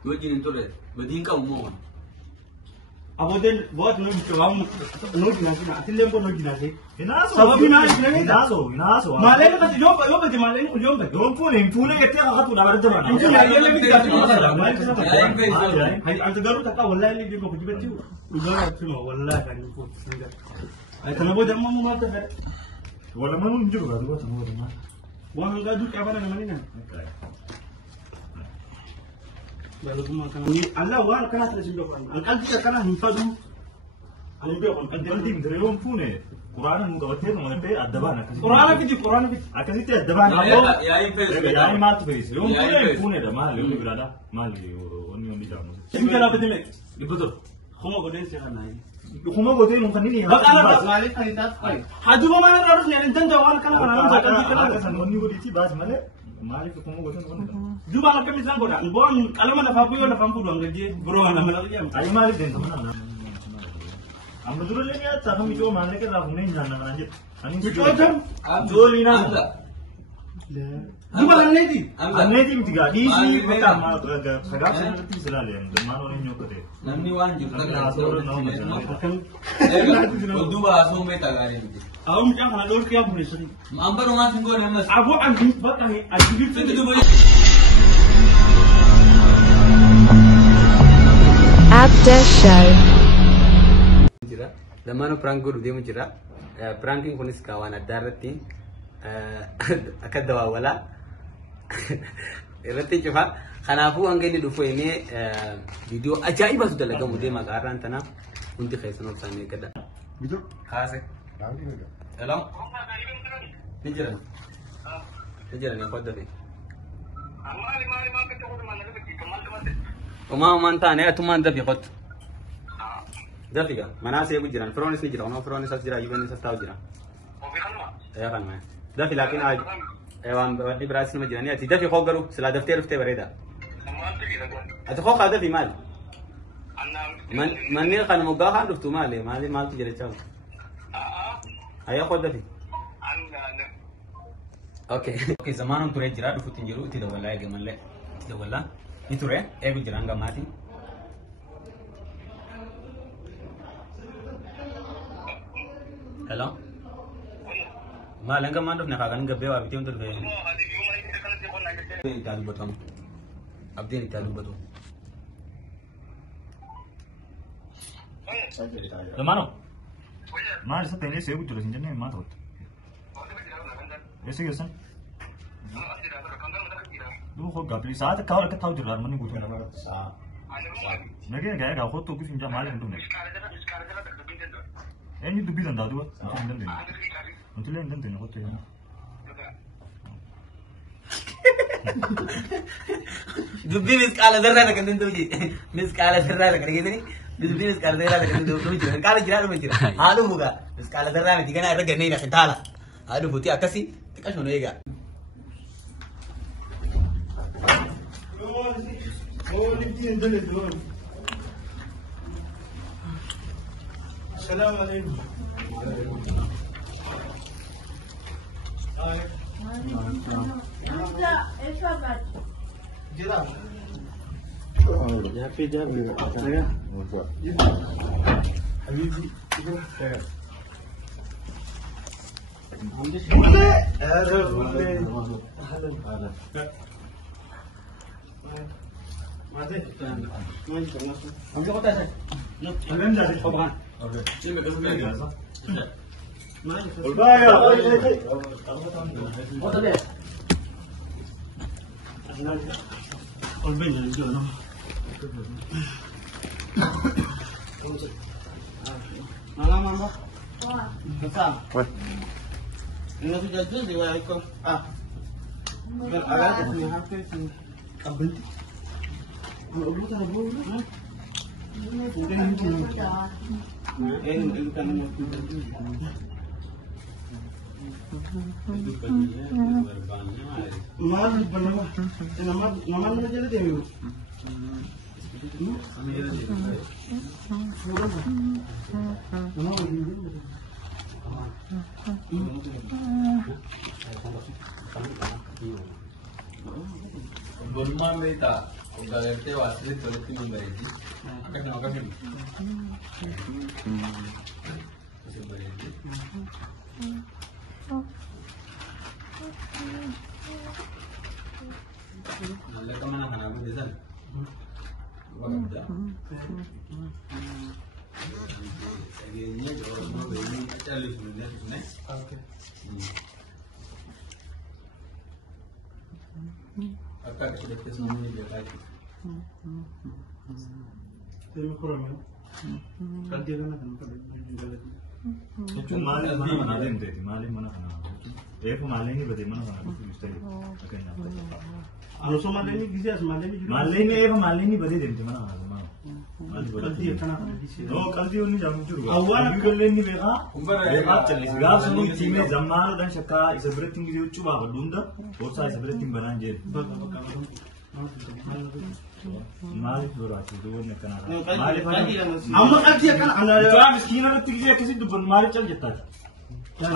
Wajin itu deh, beding kau mau. Aboden buat nuju kamu nuju nasi nanti lempo nuju nasi. Inaso. Sababi nasi nasi. Inaso. Malay kasi jom pati malay ko jom pati. Jom pune kete kakak tu dapat jaman. Ini ya lebih dari itu. Hai. Antu garu tak wallahi lebih ko kujibat tu. Udah tu wallahi kan ko. Ay kenapa jam mau mata ber. Wala mana juga tu semua tu mah. Wah enggak duk apa namanya ni. Baru cuma kan ni Allah wah kana terus jom kan. Angkal kita kana hifadu. Anu dia kan Nanti jom pune. Quran muka betul mana pe adabana. Quran fit. Akan itu adabana. Ya ini face. Ya ini mat face. Jom pune dah mal lebih berada mal oni jamu. Ini kalau betul ni. Betul. Kamu kau sih kan ni. Kuma betul mungkin ini. Bakal malik kan itu. Haju mana harus ni enten jawab kana kana. Akan oni ko dici bahas male. Malik kuma betul oni. Juga nak kami sang boda. Bon kalau mana fapu yo na fampu dong gaji bro ana mana lagi. Ayo malik den mana. Am dulu ni ya tak kami coba malik lah punya jangan lanjut. Ani Itu jam. Jual ini Juga nanti. Aneh tim tiga di sini pertama kagak seperti selalu yang mana orang nyokot deh. Namni wan juta kan Orang nama Akan. Dua asum beta gari. Aku macam mana dulu kia boleh sini. Ambar rumah singgo lemas. Aku ambil batang ni. Ajib Itu boleh. Abda Show. Lamano prank guru dia mencira pranking kunis kawan adarati akadawa wala irati coba khanafu angeni dufo ini video ajaiba sudah laga mude magaran tanah unti khaisan sani kada Betul? khase hello nijiran ni kodda ni وما أنت أنا أتومان دبي خد دبي كا مناسي أبو جيران فرونيس نجرا وما فرونيس أسجرا يبني سستاو جيران يا خان ما دبي لكن أج أيوان بدي براسي ما جيراني أتي دبي خوجرو سلا دفتر فتة بريدا أتخو خاده في مال من نيل خان مقاها دفتو مال تجري تشاو أيا خد دبي أوكي زمانهم ترى جرا دفتو تنجرو تيدا ولا يجي مال تيدا ولا itu re, aku jalan nggak mati. Hello, malah nggak mandor nak akan nggak bewa, betul betul bewa. Itu buat kamu, abdi ini itu buat. Lemano? Mana sih tanya saya butuh resin jenis mana tuh? Esok ya san? Dulu kau gapli saat kau ada tahu jualan mana butuh nama sah. Lagi gaya kau tuh kucing jam malam tu nih. Ini tu bidan dah tu, untuk lain dan kau tu. Dubbi miskala darah nak kentu ji, miskala darah nak kerja ni, dubbi miskala darah nak kentu tu ji. Kalau jiran tu jiran, halu muka, miskala darah nak jika nak ada gani nak kentala, halu putih akasi, tikas mana ega. السلام عليكم. لا ايش بعد؟ جرا. Japi japi, katanya. حبيبي. Ambil kota saya. Ambil dari kawan. Ini bekas bekas. Ulbaya. Oh tadi. Olben jadi tu, no. Malam mama. Wah. Besar. Ini sudah jadi ikut. Ada tu yang apa sih? Abang. Kalau belum tahu belum. Ini kan Mal benar. Nama mana jadi dia? Bermain beta. Galerte वासरे तोड़ती में बरेगी अगर ना होगा फिर उसे बरेगी नल्ले का मना खाना भी देता वक्त जा ये जो हम लोग चल सुनने ओके आपका देखते सामने बैठा है तेरे को रहा कर दिया ना तो माले मना देते थे माले मना खाना एक माले नहीं बदे मना खाना कुछ इस तरह कहना अनुसो माले नहीं किसी as माले में एक माले नहीं बदे देते मना खाना कर दिया खाना no कल दियो नहीं जाऊँ चुरू Awal कल लेनी बेगा बेगा चली गा सुनी टीम में जमानो dan शक्का इस everything video चुबा बलूंदा बहुत सारे everything बनान जे माले जोरा चीज़ वो ने करना माले हम लोग क्या करना अगर जो आप स्कीन में तिरिया किसी दुबन माले चल जाता है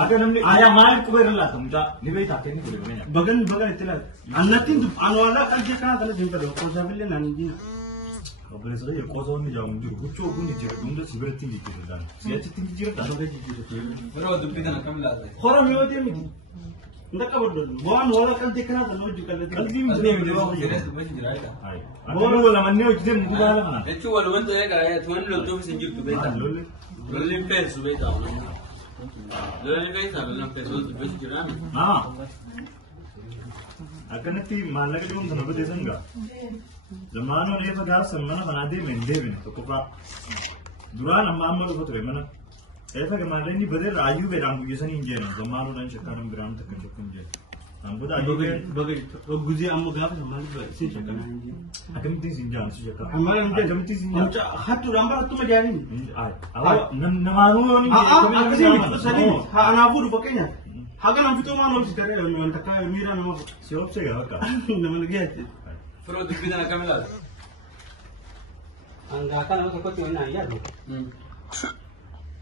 अगर हमने आया माल को बेर ला तुम जा निवेश आते नहीं बोले ना बगन बगन इतना अन्नतिन अनवाला कर दिया करना तले दिन करो कौन सा बिल्ले नानी जी 그래서 이 고소는 자문들 그쪽은 이제 좀더 집에 띵기다. 지하철 띵기지를 나도 되지. बरो दुपीदा ना कम लाते होरा में होते हैं इंदा का बोल वन वाला कल देखना था नो जुकल कल भी मुझे नहीं वो सीरियस में जिराएगा हाय बोलो वाला मन्ने उठे मुझे वाला ना देखो वो लोग तो ये कराया थोन लोग तो भी संजीव दुबेता लोली पे सुबेता लोली पे था लोली पे सोच पे जिरा हां अगर ती मान लगे तुम तो नबे देसंगा जमानो ने पगार सम्मान बना दे मेंदे बिन तो कोपा दुरान अम्मा को तो मना ऐसा के माले नहीं बदे राजू के राम ये सनी इंजे ना जमानो ने शक्करम ग्राम तक कंजे हम बुदा बगल बगल वो गुजी अम्मा गाप हमारे से चकना अकम ती सिंजान से शक्कर हमारे उनके अकम ती सिंजान हाथ रंबा तुम जानी आय अब नमानो नहीं सही हां अनाबुर बकैना हागन हम तो मानो करे मैं तक मेरा नाम सिर्फ से गया का नमन गया बरो दुपीदा ना कम लाते Angga kan aku kok cuma ya tu.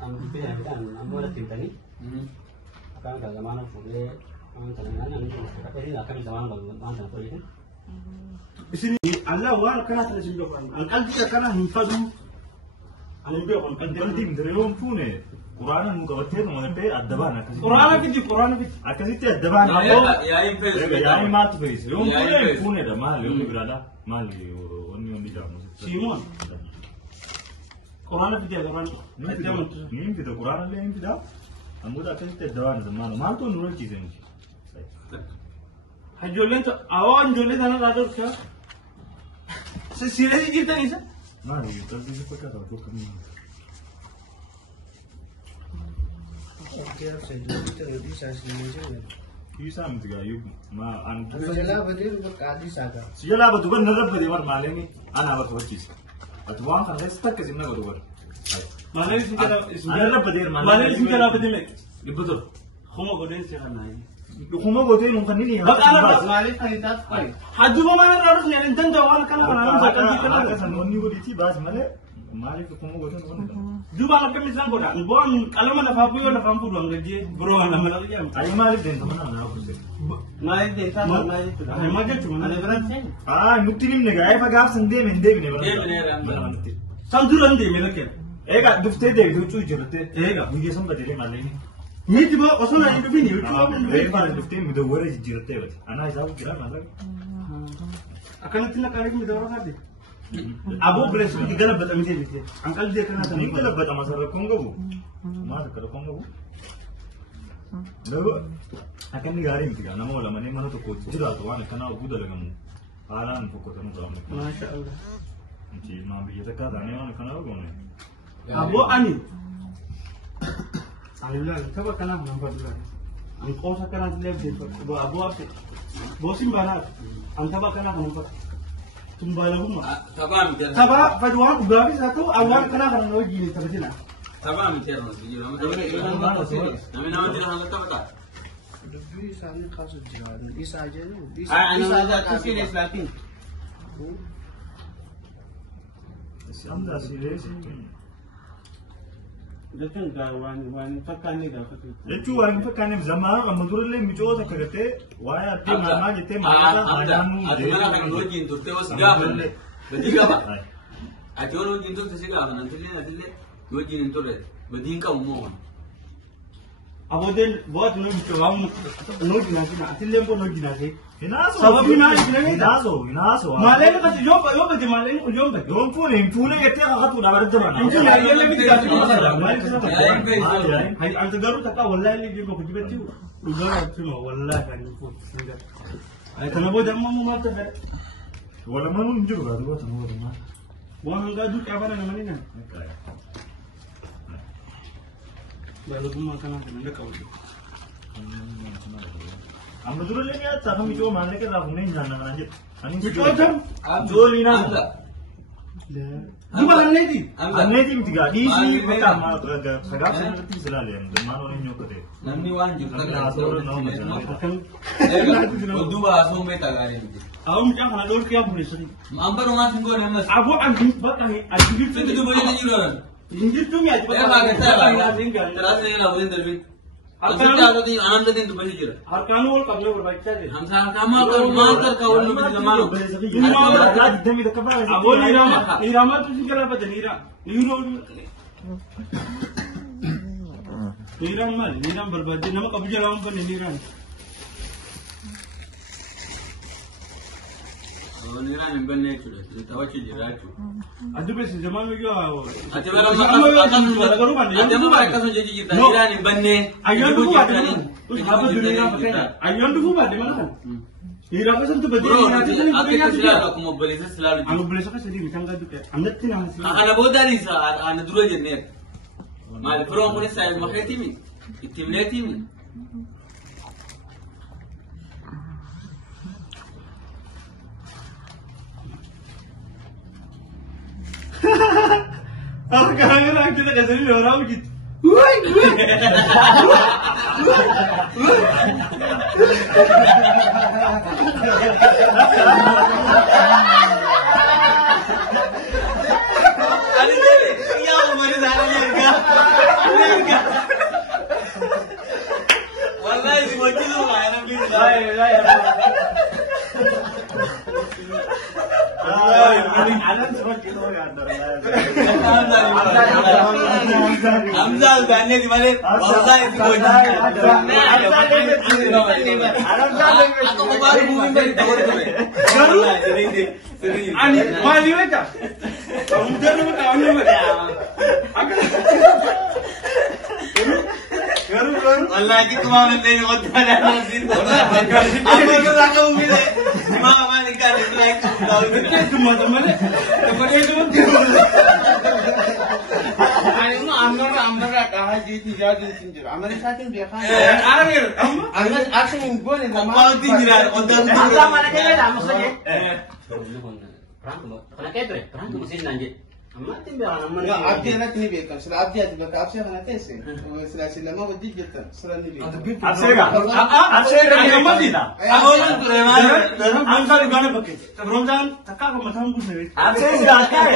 Ang dupi ya kan, amu ada tinta ni. Akan kalau zaman boleh, amu tangan ni, tapi ni akan zaman baru, zaman tak boleh. इसलिए अल्लाह वाल कना तरह जिंदो कर अंकल जी कना हिफाजु अनबे on kan Kan tim dari orang pun eh, Quran muka betul mana pe adaba nak. Quran भी Akasi te adaba nak. या इन पे Ya ini mati pe. Orang pun eh dah mal, orang berada mal, orang ni jamu. Simon Quran भी dia Quran Ni kita Quran le ni kita. Amu dah akasi te adaba nak mal. Mal tu nurul चीजें ni. हजोले तो आवाज जोले था ना राजा क्या से सीरियस ही गिरता नहीं सर ना ये तो भी पता था तो कमी है क्या से तो ये साइज लेने चाहिए ये साम तो यू मां अन सजला बदे तो कादी सागा सजला बदु कर नजर बदे मार माले में आना वो चीज अथवा कर तक के जिम्ना बदु कर माने नजर बदे माने सिंगला बदे में ये बदु हम को देन से करना है kuma gote nun kan ni bak ala mali kan ta kai hadu ma mana raru ne dan da wal kana kana sa kan kana ka san nonni go diti bas male mali ko kuma gote non duba la kami san goda bon kalama na fa puyo na fa fu don gaje bro na mala ya ay mali den to mana na ko se mali den ta mali to ay ma je tu na beran sen ah nuktinim ne ga ay pagaf sande men de ne ये बने Ram sanduran de me lake ega dufte de du chu jirte ega ni ge sam badele male ni ni tiba osuna ni bi ni tu एक बार दुफ्ते में दो वरे जिरते हैं अना हिसाब किया मतलब akan tina kali mi dawra kadi abu bless bi gala bata mi de uncle देखना था नहीं गलत बता मसर रखूंगा वो मार कर रखूंगा वो लो akan ni garing tiga nama wala mane mana to ko jira to wana kana uda daga mu alan ko ko tanu ga mu masha Allah ji ma bi ta ka dane wana kana go ne abu ani alhamdulillah coba kana nampak dulu ang kosa kana left din bo abu ate bosim bana ang taba kana nampak tumbala mo तबाम तेरा taba paduan ugabi satu awal kana kana no gini tabina तबाम तेरा ये हम तो हमें नाम तेरा हम तो बता भी सामने खास जगह इस आ जाए انا هذا تفسير 30 samda silesi Jechuun waan fakkaanne gaafatu. Jechuun waan fakkaanne zamaa amma durallee micoota akka gartee waa'ee addee maamaa jettee maamaa haadhaamuu ati mana kan wajjin turte was gaafanne badii qaba ati waan wajjin turte si gaafan atillee wajjin hin turre badii hin qabu moo Aboodeen bu'aatu nu bicha waamu nu jinaase atillee boo nu jinaase. Hinaasoo. Sababii maal jinaase? Hinaasoo. Maaleen kasi yoo bade maaleen yoo bade. Yoon fuune jettee kakatu dhaabatti jira. Inti yaayee lafi gaafatu masala maal kana bakka. Hai anta garuu takka wallahi ni jiru bakka dibatti dhugaa tuma wallahi kan nufu. Ai kana booda amma mu maal ta'e. Wala manuun hin jiru baatu baatu nama waliin. Waan hanga duukaa bana namani na. Balagummaa kana kan qabu. Amma durallee ni hatta kan micoo maallaqa irraa fuunee hin nyaanna kanaan jedhu. Micootam. Joolii naa. Duba anneeti. Anneeti miti gaa dhiisii bakka amma sagaaf sanarratti silaalee dammaan waliin nyokkate. namni waan jiru duuba haasoo meeqa gaarii miti. Aku macam mana dulu kia boleh sini. Ambar rumah singgo dan mas. Aku ambil bakal ni, ambil Itu tu boleh nyanyi orang. Injil tu ya. Ya bagai saya. Terus saya lawan terbit. Aku tahu tadi anand दिन तो बजे जरा. हर कानून और कबले और बच्चा दे. हम साथ काम कर मार का उन लोग जमानो. Aku nirama, nirama tu sih kalau apa nira, niram berbeda. Nama kabja lawan pun niram. Niram yang benar itu, tahu ciri racu. Aduh besi zaman itu. Aja mereka sudah jadi kita. Niram yang benar. Ayam tu buat mana? Tu apa dunia pakai? Ayam tu buat di mana kan? Niram pasal tu beda. Aku selalu aku mau beli selalu. Aku beli sekarang sedih macam tu kan. Anda tidak hasil. Anak bodoh ni sah, anak dulu je ni. Mal perang pun saya makai timi, tim ni timi. Kadang-kadang kita kasih orang begitu. Hamzah bannya di mana? Hamzah itu bocah. Aku baru bumi dari tahun itu. Baru? Sering. Ani, mali mereka. Kamu jangan bertahan mereka. Garu. Wallahi kita mau nanti ngot ada nanti. Aku kerja bumi deh. Mama nikah di like tahu Kita cuma teman deh. Teman itu. Amra कहा जी थी जादू सिंजर हमारे साथ में देखा Akhir. अगर एक्शन बोले Kau tinggal ondan. Apa mana kaya dah maksudnya? Perang kayak perang mesin nanti. Amat timbang nama या आप दिया ना नहीं बेकार सर आप दिया तो आप से बनाते हैं से वो सिला मैं वो दिख जाता सर नहीं बेकार Absega yang mati dah. Aku orang tu remar. हम सारे गाने पके. तब रमजान तक्का को मथाम कुछ नहीं. Absega dah kan.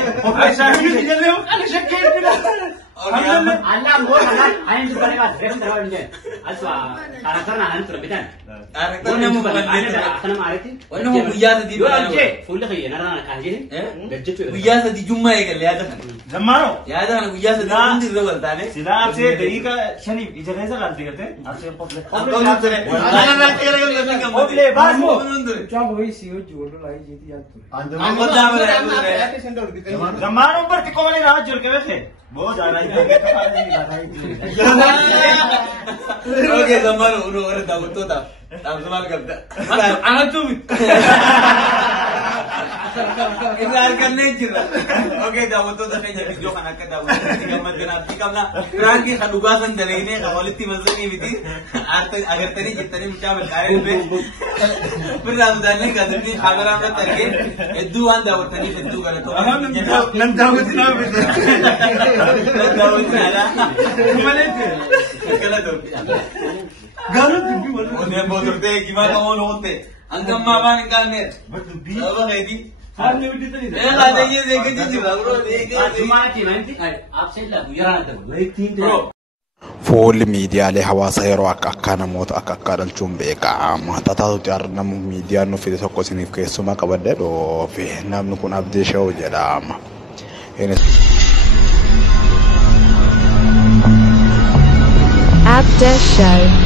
ऐसा ही नहीं चले हो. अरे शक्कर पिला. Allah gua kan ayan juga dekat rem terlalu ni. Aswa karakter nahan tu lebihan. Karakternya mau Ada balik. akan mariti. Orang mau buyar di Dua mana? je. Full kaya nara kaji. Gadget tu. Buyar di Jumma ya kan lihat kan. Zamano. Ya ada buyar di Nanti tu kan tane. Sila आपसे दही का शनि इधर कैसा करते करते आपसे public Oke, basmo. क्या वही सीओ जोड़ो लाई जी थी याद Ang kota mo na तो सेंटर दिखाई जमानों पर किको वाले रात जुड़ के वैसे बहुत ज्यादा ही Oke, zaman uno orang tahu tu tak. Tahu zaman kerja. Anak tu. Ingat kan nature. Oke, tahu tu tak jadi video kan aku tahu. Tiga macam apa kamna. Rangi kadugasan dari ini kalau itu mazhar ini biti. Agar tadi kita ni macam berkait be. Pernah dah ni kan ni khabar apa terke. Itu anda tadi itu kan tu. Nanti kita bisa. Tahu ni ada. Gimana itu? Kalau tu. Garu tinggi mana? Udah bodoh deh gimana mau nonte. Anggam mama ni kan ni. Apa lagi? Haalli hojii tani. Laadee deeggartii jira bro. Bro. Fuulli miidiyaalee hawaasaa yeroo akka namoota akka dhalchuun beekama. Tataatuuti argamu miidiyaan nuuf fide tokko isiniif keessumaa qabadde dhoofi namni kun Abdii Shawuu jedhama. Abda Show.